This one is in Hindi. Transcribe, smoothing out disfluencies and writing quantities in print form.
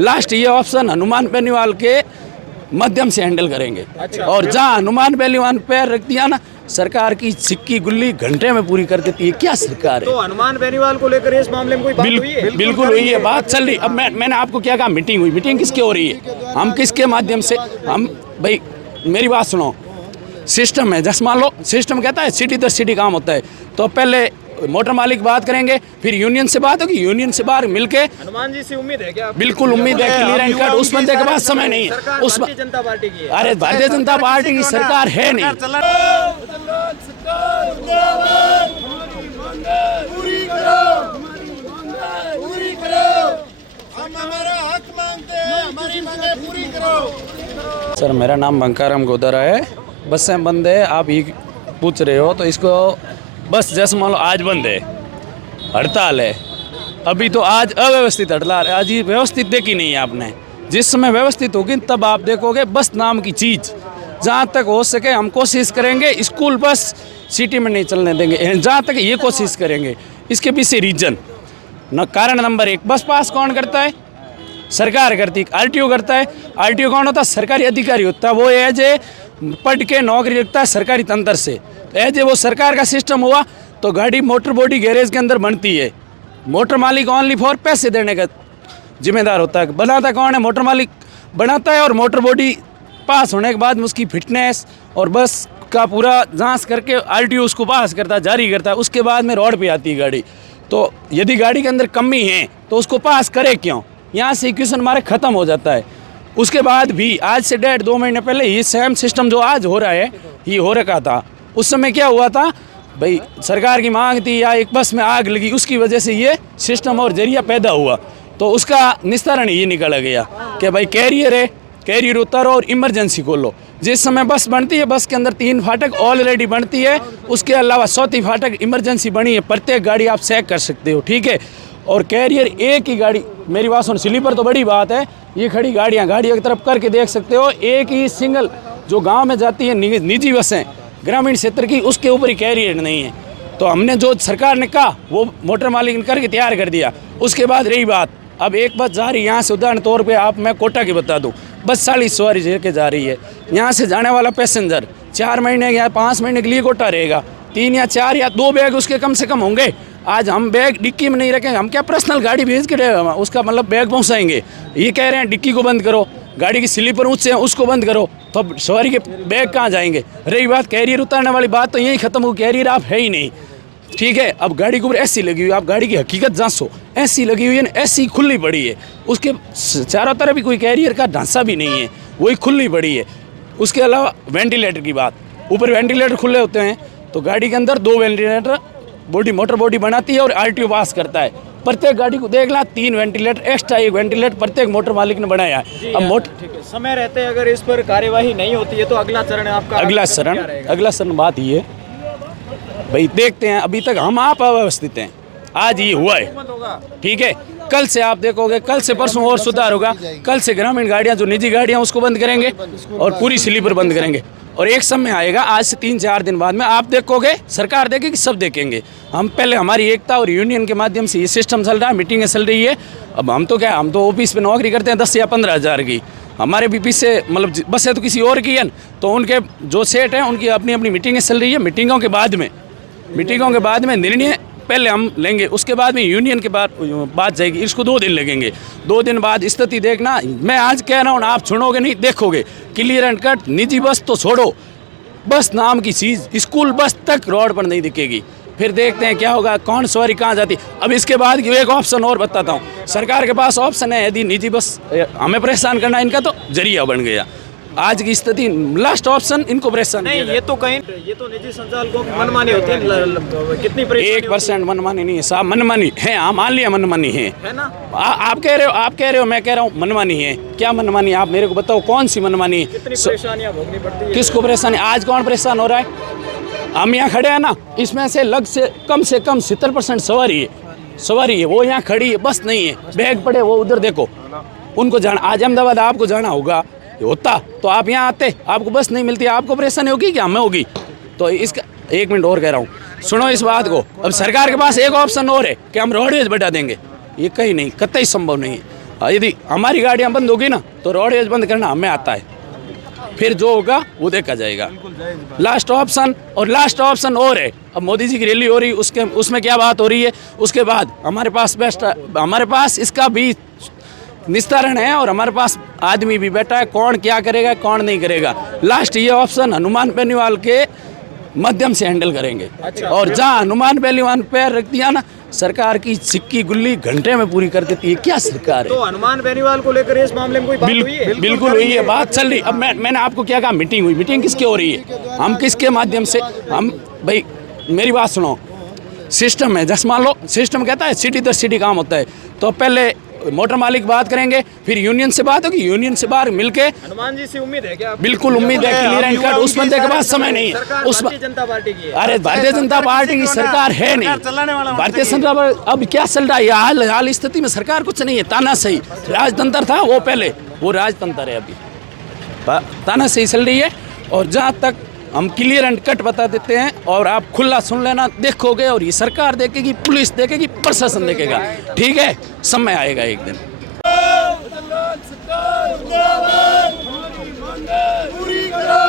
लास्ट ये ऑप्शन हनुमान बेनीवाल के माध्यम से हैंडल करेंगे। और जहाँ हनुमान बेनीवाल पैर रख दिया ना, सरकार की सिक्की गुल्ली घंटे में पूरी कर देती है। क्या सरकार है? तो हनुमान बेनीवाल को लेकर इस मामले में कोई बात हुई है? बिल्कुल हुई है, बात चल रही। अब मैंने आपको क्या कहा, मीटिंग हुई। मीटिंग किसकी हो रही है? हम किसके माध्यम से? हम भाई मेरी बात सुनो, सिस्टम है। जैसे मान लो सिस्टम कहता है सिटी दर सिटी काम होता है, तो पहले मोटर मालिक बात करेंगे, फिर यूनियन से बात होगी, यूनियन से बाहर मिलके। हनुमान जी से उम्मीद है क्या? बिल्कुल उम्मीद है, क्लियर एंड कट। उस बंदे के पास समय नहीं है। उस भारतीय जनता पार्टी की है। अरे भारतीय जनता पार्टी की सरकार है नहीं। सर मेरा नाम बंकाराम गोदारा है। बसें बंद है, आप ये पूछ रहे हो तो इसको बस जैसे मान लो आज बंद है, हड़ताल है। अभी तो आज अव्यवस्थित हड़ताल है, आज ये व्यवस्थित देखी नहीं है आपने। जिस समय व्यवस्थित होगी तब आप देखोगे बस नाम की चीज़। जहाँ तक हो सके हम कोशिश करेंगे, स्कूल बस सिटी में नहीं चलने देंगे, जहाँ तक ये कोशिश करेंगे। इसके पीछे रीजन न कारण नंबर 1, बस पास कौन करता है? सरकार करती है। आरटीओ करता है। आरटीओ कौन होता है? सरकारी अधिकारी होता है। वो एज ए पढ़ के नौकरी रखता है सरकारी तंत्र से। एज ए वो सरकार का सिस्टम हुआ तो गाड़ी मोटर बॉडी गैरेज के अंदर बनती है। मोटर मालिक ओनली फॉर पैसे देने का जिम्मेदार होता है। बनाता कौन है? मोटर मालिक बनाता है। और मोटर बॉडी पास होने के बाद में उसकी फिटनेस और बस का पूरा जांच करके आरटीओ उसको पास करता है, जारी करता है। उसके बाद में रोड पे आती है गाड़ी। तो यदि गाड़ी के अंदर कमी है तो उसको पास करे क्यों? यहाँ से इक्वेशन हमारे ख़त्म हो जाता है। उसके बाद भी आज से 1.5-2 महीने पहले ये सेम सिस्टम जो आज हो रहा है ये हो रखा था। उस समय क्या हुआ था भाई, सरकार की मांग थी या एक बस में आग लगी, उसकी वजह से ये सिस्टम और जरिया पैदा हुआ। तो उसका निस्तारण ये निकाला गया कि भाई कैरियर है, कैरियर उतारो और इमरजेंसी खोलो। जिस समय बस बनती है, बस के अंदर 3 फाटक ऑलरेडी बनती है, उसके अलावा 4थी फाटक इमरजेंसी बनी है। प्रत्येक गाड़ी आप चेक कर सकते हो, ठीक है। और कैरियर एक ही गाड़ी, मेरी बात सुनो, स्लीपर तो बड़ी बात है, ये खड़ी गाड़ियाँ की तरफ करके देख सकते हो। एक ही सिंगल जो गांव में जाती है निजी बसें ग्रामीण क्षेत्र की, उसके ऊपर ही कैरियर नहीं है। तो हमने जो सरकार ने कहा वो मोटर मालिक ने करके तैयार कर दिया। उसके बाद रही बात, अब एक बस जा रही है यहाँ से, उदाहरण तौर पे आप मैं कोटा की बता दूँ, बस 40 सवारी लेके जा रही है। यहाँ से जाने वाला पैसेंजर 4 महीने या 5 महीने के लिए कोटा रहेगा। 3 या 4 या 2 बैग उसके कम से कम होंगे। आज हम बैग डिक्की में नहीं रखेंगे, हम क्या पर्सनल गाड़ी भेज के उसका मतलब बैग पहुँचाएंगे? ये कह रहे हैं डिक्की को बंद करो, गाड़ी की स्लीपर ऊँचे हैं उसको बंद करो, तो अब सवारी के बैग कहाँ जाएंगे? रही बात कैरियर उतारने वाली बात, तो यही खत्म हो। कैरियर आप है ही नहीं, ठीक है। अब गाड़ी के ऊपर एसी लगी हुई है, आप गाड़ी की हकीकत जांचो। एसी लगी हुई है, एसी खुली पड़ी है, उसके चारों तरफ भी कोई कैरियर का ढांचा भी नहीं है, वही खुली पड़ी है। उसके अलावा वेंटिलेटर की बात, ऊपर वेंटिलेटर खुले होते हैं तो गाड़ी के अंदर 2 वेंटिलेटर बॉडी मोटर बॉडी बनाती है और आरटीओ पास करता है। प्रत्येक गाड़ी को देख ला 3 वेंटिलेटर एक्स्ट्रा, 1 वेंटिलेटर प्रत्येक मोटर मालिक ने बनाया है। अब ठीक है, समय रहते अगर इस पर कार्यवाही नहीं होती है तो अगला चरण आपका? अगला चरण बात ये भाई, देखते हैं। अभी तक हम आप अव्यवस्थित हैं, आज ये हुआ है, ठीक है। कल से आप देखोगे, कल से परसों और सुधार होगा। कल से ग्रामीण गाड़ियां जो निजी गाड़ियां उसको बंद करेंगे और पूरी स्लीपर बंद करेंगे। और एक समय आएगा आज से 3-4 दिन बाद में, आप देखोगे, सरकार देखेगी, सब देखेंगे। हम पहले हमारी एकता और यूनियन के माध्यम से ये सिस्टम चल रहा है, मीटिंगें चल रही है। अब हम तो क्या, हम तो ऑफिस पे नौकरी करते हैं 10 या 15 हज़ार की। हमारे बीपी से मतलब बस है तो किसी और की है, तो उनके जो सेट हैं उनकी अपनी अपनी मीटिंगें चल रही है। मीटिंगों के बाद में निर्णय पहले हम लेंगे, उसके बाद में यूनियन के बाद बात जाएगी। इसको 2 दिन लगेंगे। 2 दिन बाद स्थिति देखना। मैं आज कह रहा हूँ, आप सुनोगे नहीं, देखोगे क्लियर एंड कट। निजी बस तो छोड़ो, बस नाम की चीज़ स्कूल बस तक रोड पर नहीं दिखेगी। फिर देखते हैं क्या होगा, कौन सवारी कहाँ जाती। अब इसके बाद एक ऑप्शन और बताता हूँ, सरकार के पास ऑप्शन है, यदि निजी बस हमें परेशान करना, इनका तो जरिया बन गया आज की स्थिति। लास्ट ऑप्शन इनको परेशान नहीं, ये तो निजी संचालकों की मनमानी होती है। कितनी 1% मनमानी नहीं है साहब, मनमानी है। हाँ, मान लिया मनमानी है ना। आप कह रहे हो, मैं कह रहा हूँ मनमानी है। क्या मनमानी? आप मेरे को बताओ कौन सी मनमानी है? कितनी परेशानियां भोगनी पड़ती है? किसको परेशानी? आज कौन परेशान हो रहा है? हम यहाँ खड़े हैं ना, इसमें से कम 70% सवारी है। वो यहाँ खड़ी है, बस नहीं है, बैग पड़े वो उधर देखो। उनको जाना, आज अहमदाबाद आपको जाना होगा, होता तो आप यहाँ आते, आपको बस नहीं मिलती, आपको परेशानी होगी क्या? हमें होगी। तो इसका 1 मिनट और कह रहा हूँ, सुनो इस बात को। अब सरकार के पास एक ऑप्शन और है कि हम रोडवेज बढ़ा देंगे। ये कहीं नहीं, कतई संभव नहीं है। यदि हमारी गाड़ियाँ बंद होगी ना तो रोडवेज बंद करना हमें आता है, फिर जो होगा वो देखा जाएगा। लास्ट ऑप्शन और है। अब मोदी जी की रैली हो रही उसमें क्या बात हो रही है, उसके बाद हमारे पास इसका भी निस्तारण है और हमारे पास आदमी भी बैठा है, कौन क्या करेगा कौन नहीं करेगा। लास्ट ये ऑप्शन हनुमान बेनीवाल के माध्यम से हैंडल करेंगे। और जहाँ हनुमान बेनीवाल पैर रख दिया ना, सरकार की सिक्की गुल्ली घंटे में पूरी कर देती है। क्या सरकार है? तो हनुमान बेनीवाल को लेकर इस मामले में कोई बात हुई है? बिल्कुल हुई है, बात चल रही। अब मैंने आपको क्या कहा, मीटिंग हुई। मीटिंग किसके हो रही है? हम किसके माध्यम से? हम भाई मेरी बात सुनो, सिस्टम है। जैसे मान लो सिस्टम कहता है सिटी दर सिटी काम होता है, तो पहले मोटर मालिक बात करेंगे, फिर यूनियन से बात होगी, यूनियन से बाहर मिलके। हनुमान जी से उम्मीद है क्या? बिल्कुल उम्मीद है, क्लियर एंड कट। उस बंदे के पास समय नहीं है। उस भारतीय जनता पार्टी की है। अरे भारतीय जनता पार्टी की सरकार है नहीं, भारतीय जनता पार्टी अब क्या चल रहा है? हाल स्थिति में सरकार कुछ नहीं है, तानाशाही राजतंत्र था वो पहले, वो राजतंत्र है अभी, तानाशाही चल रही है। और जहाँ तक हम क्लियर एंड कट बता देते हैं और आप खुला सुन लेना, देखोगे। और ये सरकार देखेगी, पुलिस देखेगी, प्रशासन देखेगा, ठीक है? समय आएगा एक दिन। पूरी करो